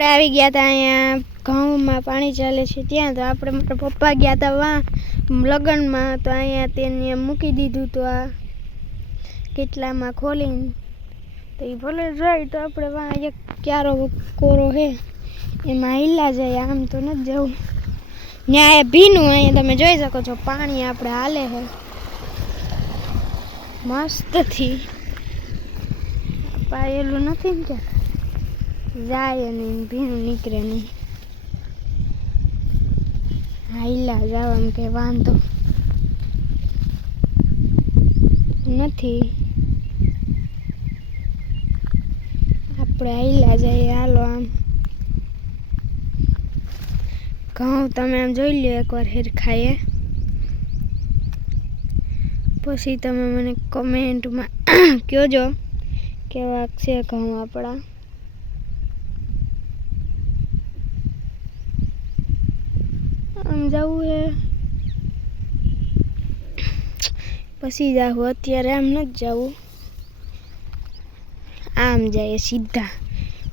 આપણે આવી ગયા હતા અહીંયા ઘઉંમાં પાણી ચાલે છે ત્યાં, તો આપણે મારા પપ્પા ગયા હતા વા લગ્નમાં, તો અહીંયા તેને મૂકી દીધું તો આ કેટલામાં ખોલીને. તો એ ભલે જાય, તો આપણે વા એક ક્યારો કોરો હે, એમાં હિલા જાય, આમ તો નથી જવું. ન્યાય ભીનું અહીંયા તમે જોઈ શકો છો, પાણી આપણે હાલે છે મસ્તથી. પાયેલું નથી ને ક્યાં જાય નહીં ભીનું નીકળે નહીં હાઈલા જાવ એમ કે વાંધો નથી આપણે હાઈલા જઈએ હાલો આમ ઘઉં તમે આમ જોઈ લો એકવાર હેરખાઈએ પછી તમે મને કમેન્ટમાં કહેજો કેવા છે ઘઉં આપણા જવું હે. પછી જાવું અત્યારે આમ નથી જવું. આમ જાય સીધા.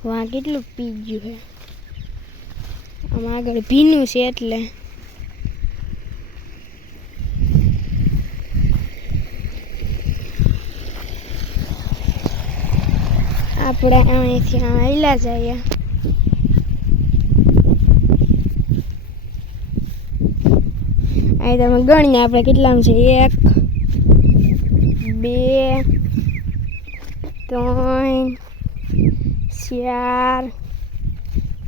વાં કેટલું પી ગયું છે આમ આગળ ભીનું છે એટલે. આપણે અહીંથી આવેલા જઈએ અહીં તમે ગણીએ આપણે કેટલામાં છે? એક, બે, ત્રણ, ચાર,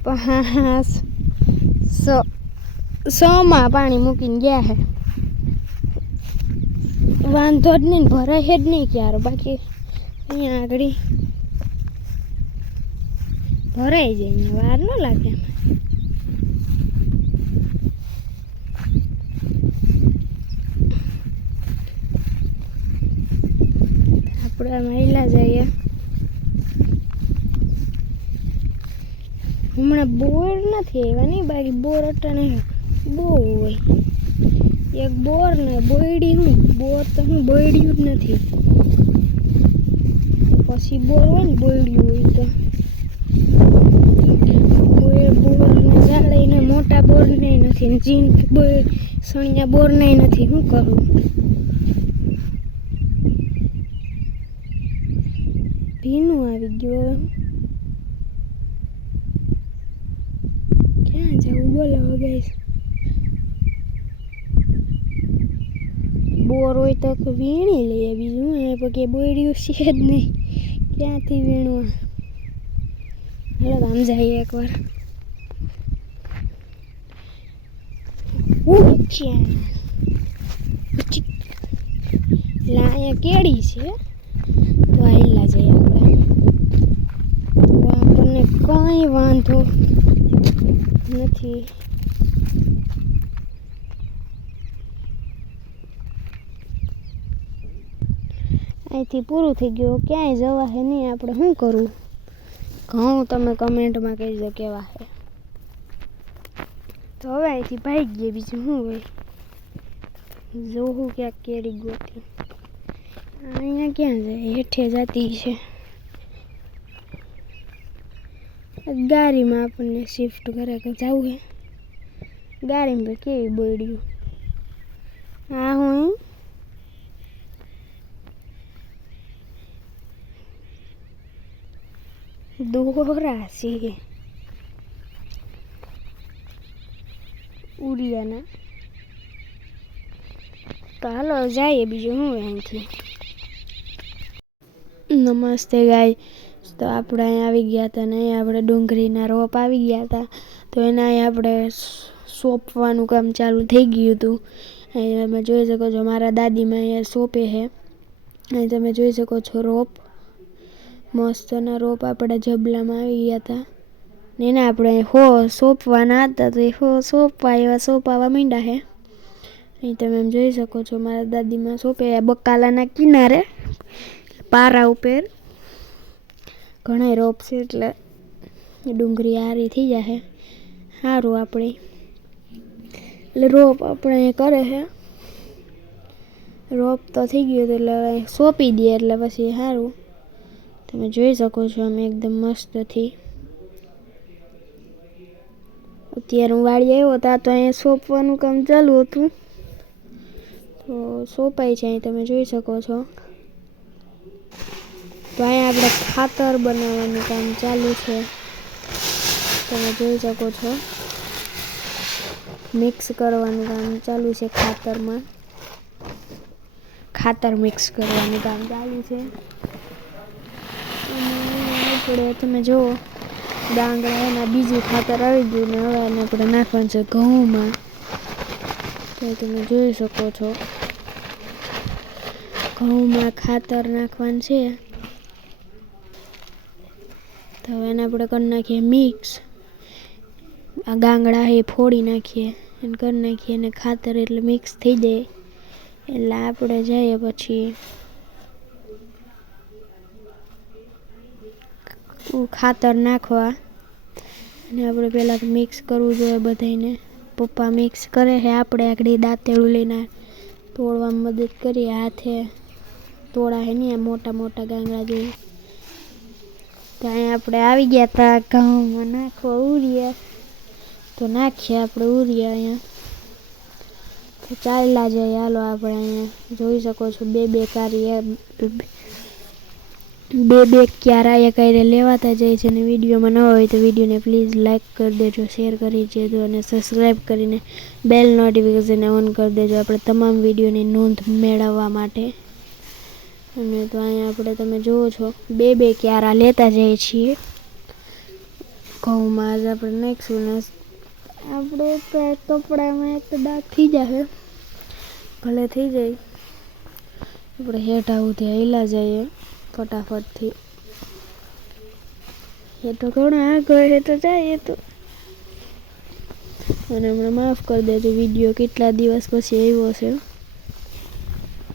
પાંચ, સો માં પાણી મૂકીને ગયા છે વાંધો જ નહીં ભરાય છે જ નહીં ક્યારે. બાકી અહીંયા આગળ ભરાઈ જાય વાર ન લાગે. આપણે મહિલા જઈએ. હમણાં બોર નથી આવ્યા નહીં બાકી બોર અટાણે બહુ હોય. એક બોર ને બોયડી હું બોર તો હું બોયડ્યું જ નથી. પછી બોર હોય ને બોયડ્યું હોય તો. બોર બોર ને ને મોટા બોર ને નથી જીન બોર, સણિયા બોર ને નથી. શું કરું ભીનું આવી ગયું ક્યાં જવું બોલો ગાઈસ બોર હોય તો વીણી લઈએ બીજું એ પછી બોયડ્યું છે જ નહીં. ક્યાંથી વીણવા? હાલો આમ જઈએ એકવાર. અહીંયા કેળી છે તો આયલા જઈએ આપણે તો આપણને કંઈ વાંધો નથી. અહીંથી પૂરું થઈ ગયું. ક્યાંય જવા હે નહીં આપણે. શું કરવું ઘઉં તમે કમેન્ટમાં કહેજો કેવા હે. તો હવે અહીંથી ભાઈ ગઈએ બીજું શું હોય? જોવું ક્યાંક કેરી ગોતી. અહીંયા ક્યાં જાય? હેઠે જતી છે. ગાડીમાં આપણને શિફ્ટ કરે કે જવું હે? ગાડીમાં કેવી બોડ્યું હા, હું? દોરા છે. ઉડિયાના. તો હાલો, જઈએ બીજું, હું અહીંથી? નમસ્તે ગાય. તો આપણે અહીંયા આવી ગયા હતા ને અહીં આપણે ડુંગળીના રોપ આવી ગયા હતા. તો એના અહીંયા આપણે સોંપવાનું કામ ચાલુ થઈ ગયું હતું. અહીં તમે જોઈ શકો છો મારા દાદીમાં અહીંયા સોંપે છે. અહીં તમે જોઈ શકો છો રોપ. મસ્તના રોપ આપણા જબલામાં આવી ગયા હતા. ને એને આપણે હો, સોંપવાના હતા તો એ હો, સોંપવા એવા સોંપાવા માંડ્યા છે. અહીં તમે એમ જોઈ શકો છો મારા દાદીમાં સોંપે બકાલાના કિનારે, પારા ઉપર. ઘણા રોપ છે એટલે ડુંગળી હારી થઈ જશે સારું આપણે એટલે રોપ આપણે કરે છે રોપ તો થઈ ગયો તો એટલે સોંપી દઈએ એટલે પછી સારું તમે જોઈ શકો છો અમે એકદમ મસ્તથી અત્યારે હું વાળી આવ્યો હતા તો અહીંયા સોંપવાનું કામ ચાલુ હતું. તો સોંપાય છે અહીં, તમે જોઈ શકો છો. તો અહીંયા આપણે ખાતર બનાવવાનું કામ ચાલુ છે. તમે જોઈ શકો છો. મિક્સ કરવાનું કામ ચાલુ છે ખાતરમાં. ખાતર મિક્સ કરવાનું કામ ચાલુ છે. આપણે તમે જુઓ, ડાંગરા એના બીજું ખાતર આવી ગયું ને હવે એને આપણે નાખવાનું છે ઘઉંમાં. તો તમે જોઈ શકો છો. ઘઉંમાં ખાતર નાખવાનું છે. તો હવે એને આપણે કરી નાખીએ મિક્સ. આ ગાંગડા એ ફોડી નાખીએ એને કરી નાખીએ અને ખાતર એટલે મિક્સ થઈ જાય. એટલે આપણે જઈએ પછી. ખાતર નાખવા. અને આપણે પહેલાં મિક્સ કરવું જોઈએ બધાને પપ્પા મિક્સ કરે છે, આપણે આગળ દાંતેડું લઈને તોડવામાં મદદ કરીએ હાથે. તોડા હે આ મોટા મોટા ગાંગડા જેવું. તો અહીંયા આપણે આવી ગયા હતા ઘઉંમાં નાખવા ઉરિયા. તો નાખ્યા આપણે ઉરિયા અહીંયા. તો ચાલ્યા જઈએ હાલો આપણે અહીંયા જોઈ શકો છો બે બે કાર્ય, બે બે ક્યારા એ કાંઈ લેવાતા જાય છે અને વિડીયોમાં ન હોય તો વિડીયોને પ્લીઝ લાઇક કરી દેજો, શેર કરી દેજો અને સબસ્ક્રાઈબ કરીને બેલ નોટિફિકેશન ઓન કરી દેજો. આપણે તમામ વિડીયોની નોંધ મેળવવા માટે. અને તો અહીંયા આપણે તમે જુઓ છો, બે બે ક્યારા લેતા જઈએ છીએ. ઘઉંમાં જ આપણે નાખીશું ને આપણે કપડામાં એક દાગ થઈ જશે ભલે થઈ જાય. આપણે હેઠા ઉઠી હેલા જઈએ ફટાફટથી. એ તો ઘણા આગળ એ તો જાય તો. અને હમણાં માફ કરી દેજો વીડિયો કેટલા દિવસ પછી આવ્યો છે.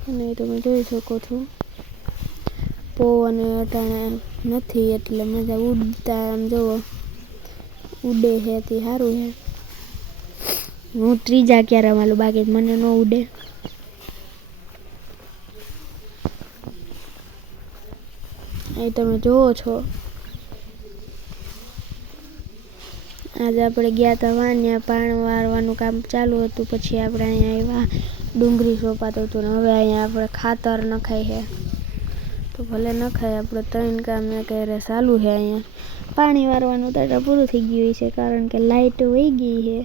અને તમે જોઈ શકો છો. પવન અટાણે નથી એટલે મજા ઉડતા આમ જુઓ ઉડે છે તે સારું છે હું ત્રીજા ક્યારે માલું બાકી મને ન ઉડે. એ તમે જુઓ છો. આજે આપણે ગયા હતા વાન્યા પાણ વારવાનું કામ ચાલુ હતું, પછી આપણે અહીંયા આવ્યા ડુંગળી સોપાતું હતું ને હવે અહીંયા આપણે ખાતર નખાય છે તો ભલે નખાય આપણે ત્રણ કામ ક્યારે ચાલુ છે અહીંયા. પાણી વારવાનું તો પૂરું થઈ ગયું છે કારણ કે લાઇટ વહી ગઈ છે.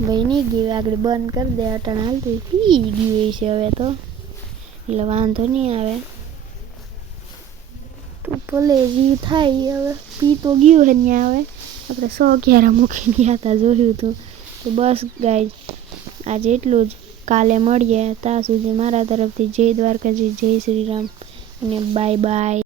ભાઈ નહીં ગયું, આગળ બંધ કરી દે, અટાણ હાલતું પી ગયું છે હવે તો. એટલે વાંધો નહીં આવે. તો ભલે જી થાય, હવે પી તો ગયું છે ત્યાં હવે. આપણે સો ક્યારે મૂકીને ગયા હતા જોયું હતું તો બસ ગાય આજે એટલું જ. કાલે મળીએ ત્યાં સુધી મારા તરફથી જય દ્વારકાજી, જય શ્રી રામ અને બાય બાય